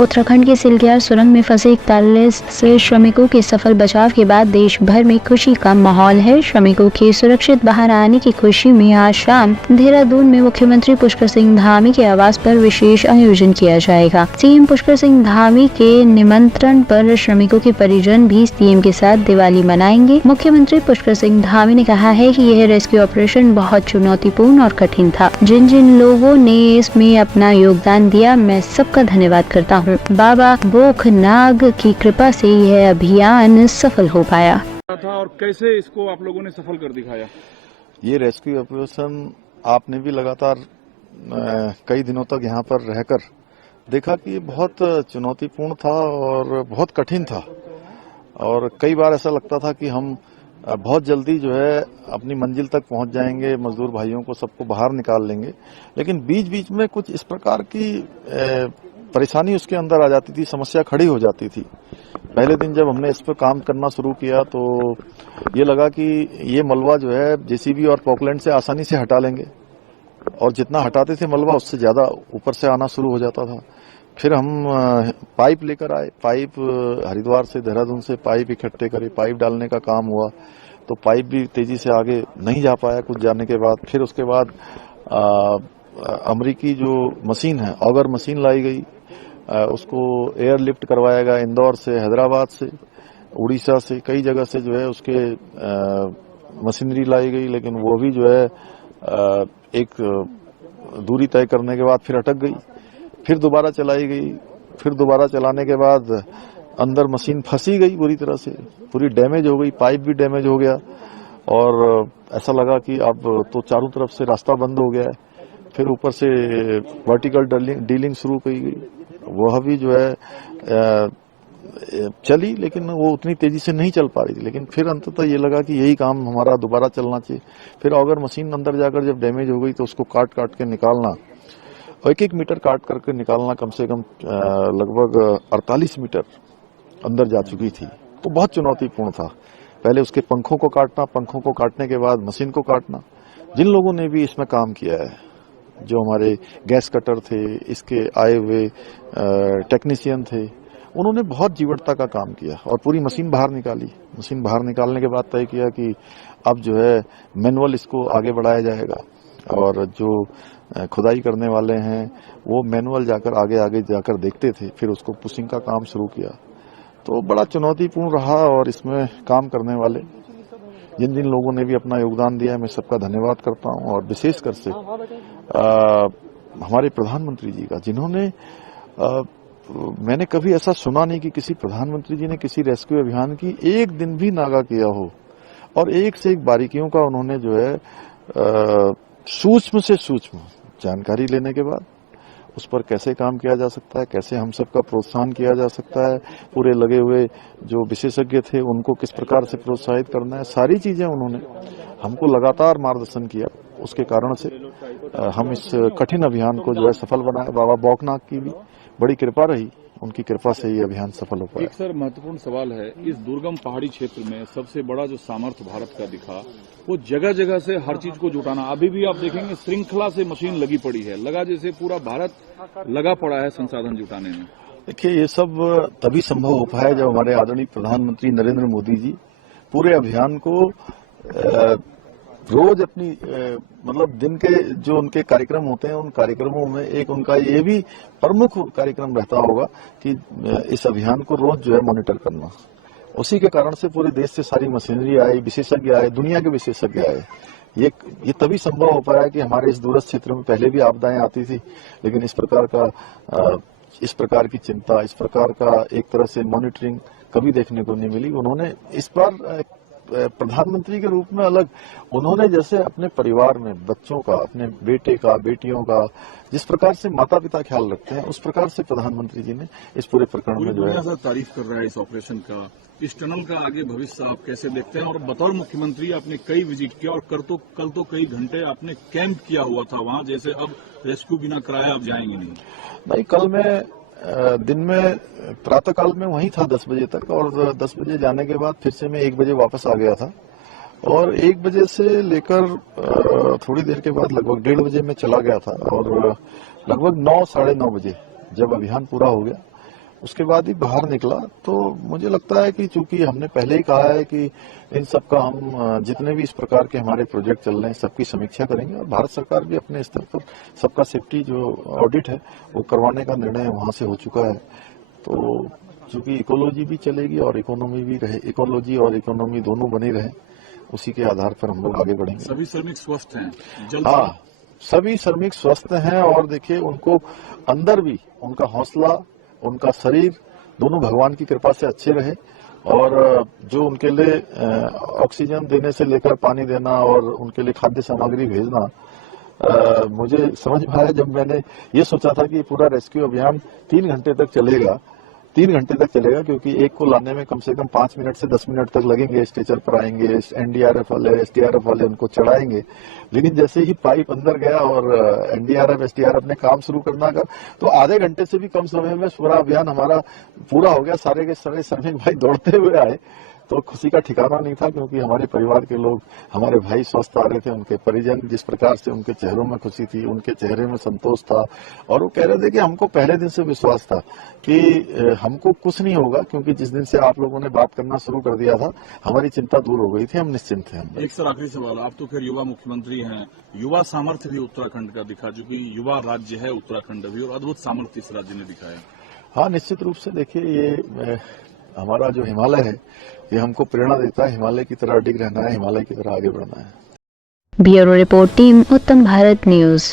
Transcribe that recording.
उत्तराखंड के सिलगियार सुरंग में फंसे 41 श्रमिकों के सफल बचाव के बाद देश भर में खुशी का माहौल है। श्रमिकों के सुरक्षित बाहर आने की खुशी में आज शाम देहरादून में मुख्यमंत्री पुष्कर सिंह धामी के आवास पर विशेष आयोजन किया जाएगा। सीएम पुष्कर सिंह धामी के निमंत्रण पर श्रमिकों के परिजन भी सीएम के साथ दिवाली मनाएंगे। मुख्यमंत्री पुष्कर सिंह धामी ने कहा है कि यह रेस्क्यू ऑपरेशन बहुत चुनौतीपूर्ण और कठिन था। जिन जिन लोगों ने इसमें अपना योगदान दिया, मैं सबका धन्यवाद करता हूँ। बाबा बोखनाग की कृपा से यह अभियान सफल हो पाया था। और कैसे इसको आप लोगों ने सफल कर दिखाया? ये रेस्क्यू ऑपरेशन आपने भी लगातार कई दिनों तक यहाँ पर रहकर देखा कि बहुत चुनौतीपूर्ण था और बहुत कठिन था, और कई बार ऐसा लगता था कि हम बहुत जल्दी जो है अपनी मंजिल तक पहुंच जाएंगे, मजदूर भाइयों को सबको बाहर निकाल लेंगे, लेकिन बीच बीच में कुछ इस प्रकार की परेशानी उसके अंदर आ जाती थी, समस्या खड़ी हो जाती थी। पहले दिन जब हमने इस पर काम करना शुरू किया तो ये लगा कि ये मलबा जो है जेसीबी और पॉकलैंड से आसानी से हटा लेंगे, और जितना हटाते थे मलबा उससे ज्यादा ऊपर से आना शुरू हो जाता था। फिर हम पाइप लेकर आए, पाइप हरिद्वार से देहरादून से पाइप इकट्ठे करे, पाइप डालने का काम हुआ, तो पाइप भी तेजी से आगे नहीं जा पाया कुछ जाने के बाद। फिर उसके बाद अमरीकी जो मशीन है, ऑगर मशीन लाई गई, उसको एयरलिफ्ट करवाया गया इंदौर से, हैदराबाद से, उड़ीसा से, कई जगह से जो है उसके मशीनरी लाई गई, लेकिन वो भी जो है एक दूरी तय करने के बाद फिर अटक गई। फिर दोबारा चलाई गई, फिर दोबारा चलाने के बाद अंदर मशीन फंसी गई पूरी तरह से, पूरी डैमेज हो गई, पाइप भी डैमेज हो गया, और ऐसा लगा कि अब तो चारों तरफ से रास्ता बंद हो गया है। फिर ऊपर से वर्टिकल डीलिंग शुरू की गई, वह भी जो है चली, लेकिन वो उतनी तेजी से नहीं चल पा रही थी। लेकिन फिर अंततः ये लगा कि यही काम हमारा दोबारा चलना चाहिए। फिर अगर मशीन अंदर जाकर जब डैमेज हो गई तो उसको काट काट के निकालना, एक एक मीटर काट करके निकालना, कम से कम लगभग 48 मीटर अंदर जा चुकी थी, तो बहुत चुनौतीपूर्ण था। पहले उसके पंखों को काटना, पंखों को काटने के बाद मशीन को काटना। जिन लोगों ने भी इसमें काम किया है, जो हमारे गैस कटर थे, इसके आए हुए टेक्नीशियन थे, उन्होंने बहुत जीवटता का काम किया और पूरी मशीन बाहर निकाली। मशीन बाहर निकालने के बाद तय किया कि अब जो है मैनुअल इसको आगे बढ़ाया जाएगा, और जो खुदाई करने वाले हैं वो मैनुअल जाकर आगे आगे जाकर देखते थे, फिर उसको पुशिंग का काम शुरू किया। तो बड़ा चुनौतीपूर्ण रहा, और इसमें काम करने वाले जिन जिन लोगों ने भी अपना योगदान दिया है, मैं सबका धन्यवाद करता हूं। और विशेषकर से हमारे प्रधानमंत्री जी का, जिन्होंने मैंने कभी ऐसा सुना नहीं कि किसी प्रधानमंत्री जी ने किसी रेस्क्यू अभियान की एक दिन भी नागा किया हो, और एक से एक बारीकियों का उन्होंने जो है सूक्ष्म से सूक्ष्म जानकारी लेने के बाद उस पर कैसे काम किया जा सकता है, कैसे हम सबका प्रोत्साहन किया जा सकता है, पूरे लगे हुए जो विशेषज्ञ थे उनको किस प्रकार से प्रोत्साहित करना है, सारी चीजें उन्होंने हमको लगातार मार्गदर्शन किया। उसके कारण से हम इस कठिन अभियान को जो है सफल बनाए। बाबा बोखनाग की भी बड़ी कृपा रही, उनकी कृपा से ये अभियान सफल हो पाया। एक सर महत्वपूर्ण सवाल है, इस दुर्गम पहाड़ी क्षेत्र में सबसे बड़ा जो सामर्थ्य भारत का दिखा, वो जगह जगह से हर चीज को जुटाना। अभी भी आप देखेंगे श्रृंखला से मशीन लगी पड़ी है, लगा जैसे पूरा भारत लगा पड़ा है संसाधन जुटाने में। देखिए, ये सब तभी संभव हो पाया जब हमारे आदरणीय प्रधानमंत्री नरेंद्र मोदी जी पूरे अभियान को रोज अपनी मतलब दिन के जो उनके कार्यक्रम होते हैं, उन कार्यक्रमों में एक उनका ये भी प्रमुख कार्यक्रम रहता होगा कि इस अभियान को रोज जो है मॉनिटर करना। उसी के कारण से पूरे देश से सारी मशीनरी आई, विशेषज्ञ आए, दुनिया के विशेषज्ञ आए। ये तभी संभव हो पाया कि हमारे इस दूरस्थ क्षेत्र में पहले भी आपदाएं आती थी, लेकिन इस प्रकार की चिंता, इस प्रकार का एक तरह से मॉनिटरिंग कभी देखने को नहीं मिली। उन्होंने इस बार प्रधानमंत्री के रूप में अलग, उन्होंने जैसे अपने परिवार में बच्चों का, अपने बेटे का, बेटियों का जिस प्रकार से माता पिता ख्याल रखते हैं, उस प्रकार से प्रधानमंत्री जी ने इस पूरे प्रकरण में जो है तारीफ कर रहा है इस ऑपरेशन का। इस टनल का आगे भविष्य आप कैसे देखते हैं? और बतौर मुख्यमंत्री आपने कई विजिट किया, और कल तो कई घंटे आपने कैंप किया हुआ था वहां, जैसे अब रेस्क्यू बिना कराए आप जाएंगे नहीं? कल मैं दिन में प्रातःकाल में वहीं था 10 बजे तक, और 10 बजे जाने के बाद फिर से मैं 1 बजे वापस आ गया था, और 1 बजे से लेकर थोड़ी देर के बाद लगभग 1:30 बजे मैं चला गया था, और लगभग 9 साढ़े 9 बजे जब अभियान पूरा हो गया उसके बाद ही बाहर निकला। तो मुझे लगता है कि चूंकि हमने पहले ही कहा है कि इन सब का हम जितने भी इस प्रकार के हमारे प्रोजेक्ट चल रहे हैं सबकी समीक्षा करेंगे, और भारत सरकार भी अपने स्तर पर सबका सेफ्टी जो ऑडिट है वो करवाने का निर्णय वहां से हो चुका है। तो चूंकि इकोलॉजी भी चलेगी और इकोनॉमी भी रहे, इकोलॉजी और इकोनॉमी दोनों बनी रहे, उसी के आधार पर हम लोग आगे बढ़ेंगे। सभी श्रमिक स्वस्थ हैं? हाँ, सभी श्रमिक स्वस्थ हैं, और देखिए उनको अंदर भी उनका हौसला, उनका शरीर दोनों भगवान की कृपा से अच्छे रहे, और जो उनके लिए ऑक्सीजन देने से लेकर पानी देना और उनके लिए खाद्य सामग्री भेजना, मुझे समझ में आया जब मैंने ये सोचा था कि पूरा रेस्क्यू अभियान 3 घंटे तक चलेगा, 3 घंटे तक चलेगा, क्योंकि एक को लाने में कम से कम 5 मिनट से 10 मिनट तक लगेंगे। स्ट्रेचर पर आएंगे, एनडीआरएफ वाले, एसडीआरएफ वाले उनको चढ़ाएंगे। लेकिन जैसे ही पाइप अंदर गया और एनडीआरएफ एसडीआरएफ ने काम शुरू करना का, तो आधे घंटे से भी कम समय में पूरा अभियान हमारा पूरा हो गया। सारे के सारे श्रमिक भाई दौड़ते हुए आए, तो खुशी का ठिकाना नहीं था, क्योंकि हमारे परिवार के लोग, हमारे भाई स्वस्थ आ रहे थे, उनके परिजन जिस प्रकार से उनके चेहरों में खुशी थी, उनके चेहरे में संतोष था, और वो कह रहे थे कि हमको पहले दिन से विश्वास था कि हमको कुछ नहीं होगा, क्योंकि जिस दिन से आप लोगों ने बात करना शुरू कर दिया था हमारी चिंता दूर हो गई थी, हम निश्चिंत थे। एक सर आखिरी सवाल, आप तो फिर युवा मुख्यमंत्री हैं, युवा सामर्थ्य भी उत्तराखंड का दिखा, जो कि युवा राज्य है उत्तराखंड भी, और अद्भुत सामर्थ्य इस राज्य ने दिखाया। हाँ, निश्चित रूप से देखिए, ये हमारा जो हिमालय है ये हमको प्रेरणा देता है, हिमालय की तरह अडिग रहना है, हिमालय की तरह आगे बढ़ना है। ब्यूरो रिपोर्ट टीम उत्तम भारत न्यूज।